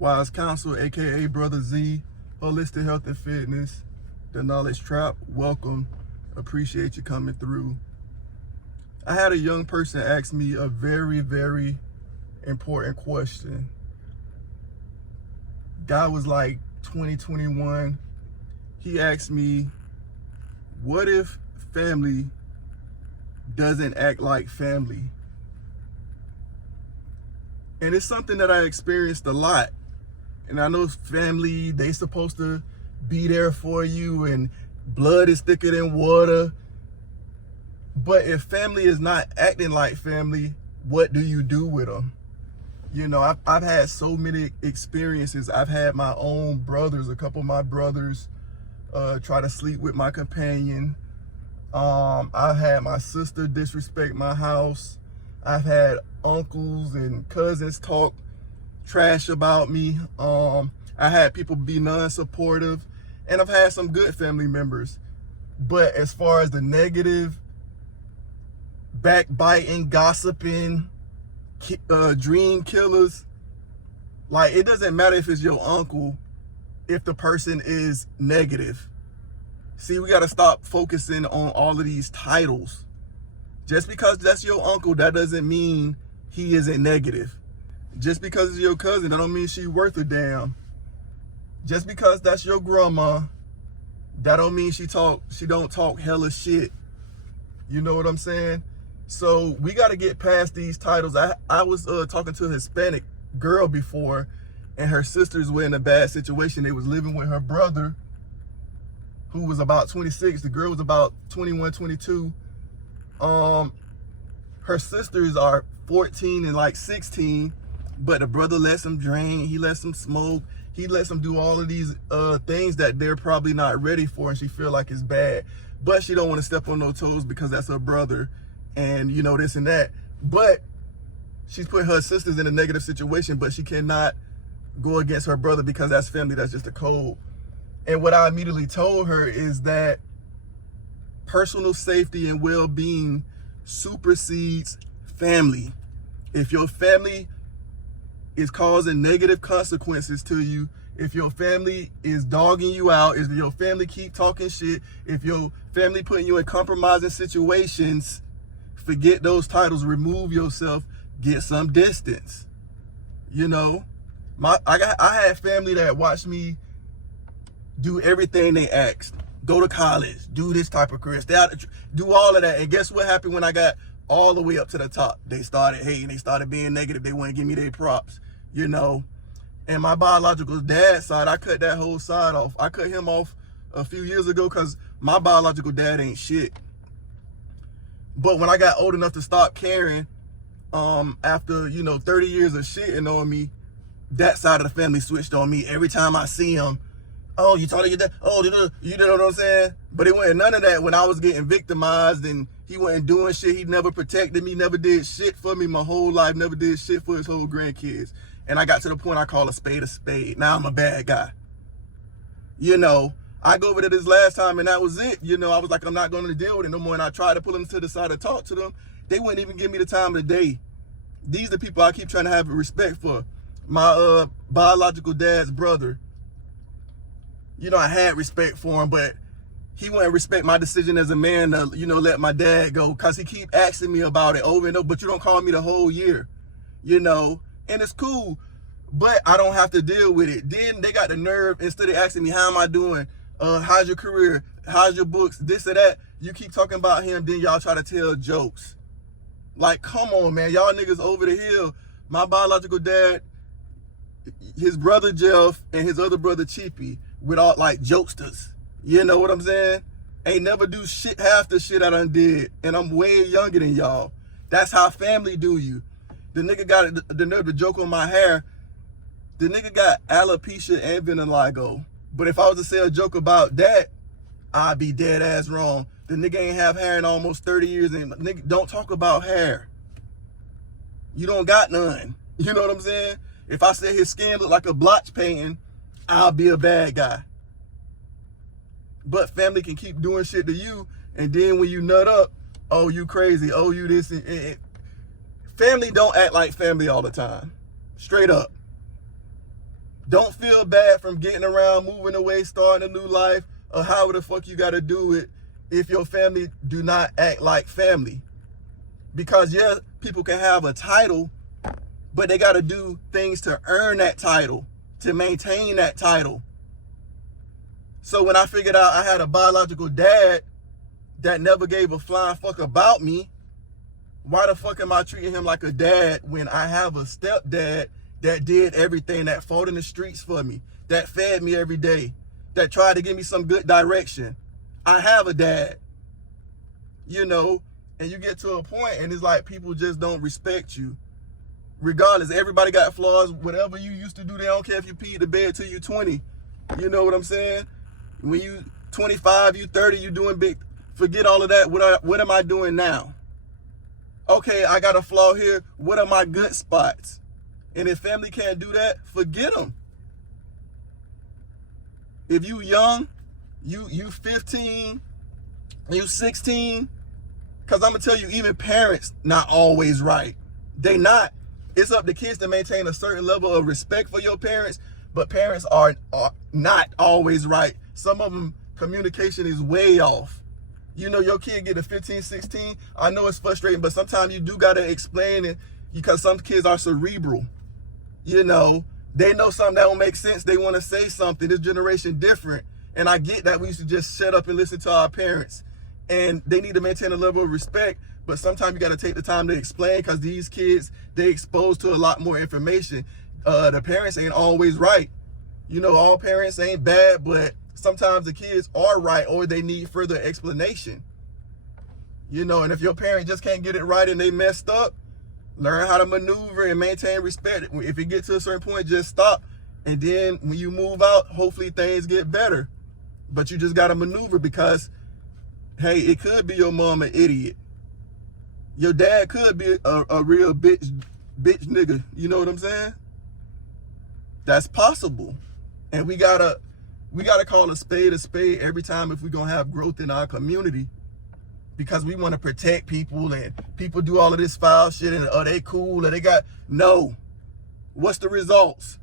Wise Counsel, aka Brother Z, Holistic Health and Fitness, The Knowledge Trap. Welcome. Appreciate you coming through. I had a young person ask me a very, very important question. Guy was like 2021. He asked me, what if family doesn't act like family? And it's something that I experienced a lot. And I know family, they supposed to be there for you and blood is thicker than water. But if family is not acting like family, what do you do with them? You know, I've had so many experiences. I've had my own brothers, a couple of my brothers try to sleep with my companion. I've had my sister disrespect my house. I've had uncles and cousins talk trash about me. I had people be non-supportive, and I've had some good family members. But as far as the negative, backbiting, gossiping, dream killers, like, it doesn't matter if it's your uncle if the person is negative. See, we got to stop focusing on all of these titles. Just because that's your uncle, that doesn't mean he isn't negative. Just because it's your cousin, that don't mean she's worth a damn. Just because that's your grandma, that don't mean she don't talk hella shit. You know what I'm saying? So we got to get past these titles. I was talking to a Hispanic girl before, and her sisters were in a bad situation. They was living with her brother, who was about 26. The girl was about 21, 22. Her sisters are 14 and like 16, but the brother lets them drink, he lets them smoke, he lets them do all of these things that they're probably not ready for, and she feel like it's bad. But she don't want to step on no toes because that's her brother, and you know, this and that. But she's put her sisters in a negative situation, but she cannot go against her brother because that's family, that's just a code. And what I immediately told her is that personal safety and well-being supersedes family. If your family is causing negative consequences to you, if your family is dogging you out, if your family keep talking shit, if your family putting you in compromising situations, forget those titles, remove yourself, get some distance. You know, I had family that watched me do everything they asked. Go to college, do this type of career, stay out, do all of that. And guess what happened when I got all the way up to the top? They started hating, they started being negative, they wouldn't give me their props, you know. And my biological dad side, I cut that whole side off. I cut him off a few years ago because my biological dad ain't shit. But when I got old enough to stop caring, after, you know, 30 years of shitting on me, that side of the family switched on me. Every time I see him, oh, you talking to your dad? Oh, you know what I'm saying? But it wasn't none of that when I was getting victimized and he wasn't doing shit. He never protected me, never did shit for me my whole life, never did shit for his whole grandkids. And I got to the point I call a spade a spade. Now I'm a bad guy. You know, I go over to this last time and that was it. You know, I was like, I'm not going to deal with it no more. And I tried to pull them to the side and talk to them. They wouldn't even give me the time of the day. These are the people I keep trying to have respect for. My biological dad's brother. You know, I had respect for him, but he wouldn't respect my decision as a man to, you know, let my dad go, because he keep asking me about it over and over, but you don't call me the whole year, you know, and it's cool, but I don't have to deal with it. Then they got the nerve, instead of asking me, how am I doing? How's your career? How's your books? This or that. You keep talking about him, then y'all try to tell jokes. Like, come on, man. Y'all niggas over the hill. My biological dad, his brother Jeff, and his other brother Cheapy, with all like jokesters, you know what I'm saying? Ain't never do shit half the shit I done did, and I'm way younger than y'all. That's how family do you. The nigga got the nerve to joke on my hair. The nigga got alopecia and vitiligo. But if I was to say a joke about that, I'd be dead ass wrong. The nigga ain't have hair in almost 30 years, and nigga, don't talk about hair. You don't got none. You know what I'm saying? If I say his skin look like a blotch painting, I'll be a bad guy. But family can keep doing shit to you, and then when you nut up, oh, you crazy, oh, you this. Family don't act like family all the time. Straight up. Don't feel bad from getting around, moving away, starting a new life, or however the fuck you gotta do it if your family do not act like family. Because yeah, people can have a title, but they gotta do things to earn that title, to maintain that title. So when I figured out I had a biological dad that never gave a flying fuck about me, why the fuck am I treating him like a dad when I have a stepdad that did everything, that fought in the streets for me, that fed me every day, that tried to give me some good direction? I have a dad, you know, and you get to a point and it's like people just don't respect you. Regardless, everybody got flaws. Whatever you used to do, they don't care if you peed the bed till you 20. You know what I'm saying? When you 25, you 30, you doing big. Forget all of that. What am I doing now? Okay, I got a flaw here. What are my good spots? And if family can't do that, forget them. If you young, you 15, you 16, because I'm going to tell you, even parents not always right. They not. It's up to kids to maintain a certain level of respect for your parents, but parents are not always right. Some of them, communication is way off. You know, your kid get a 15, 16. I know it's frustrating, but sometimes you do got to explain it because some kids are cerebral. You know, they know something that don't make sense. They want to say something. This generation different. And I get that we used to just shut up and listen to our parents. And they need to maintain a level of respect. But sometimes you got to take the time to explain because these kids, they exposed to a lot more information. The parents ain't always right. You know, all parents ain't bad, but sometimes the kids are right or they need further explanation. You know, and if your parent just can't get it right and they messed up, learn how to maneuver and maintain respect. If it gets to a certain point, just stop. And then when you move out, hopefully things get better. But you just got to maneuver because, hey, it could be your mom an idiot. Your dad could be a real bitch nigga. You know what I'm saying? That's possible. And we gotta call a spade every time if we're gonna have growth in our community. Because we want to protect people and people do all of this foul shit and they cool and they got no. What's the results?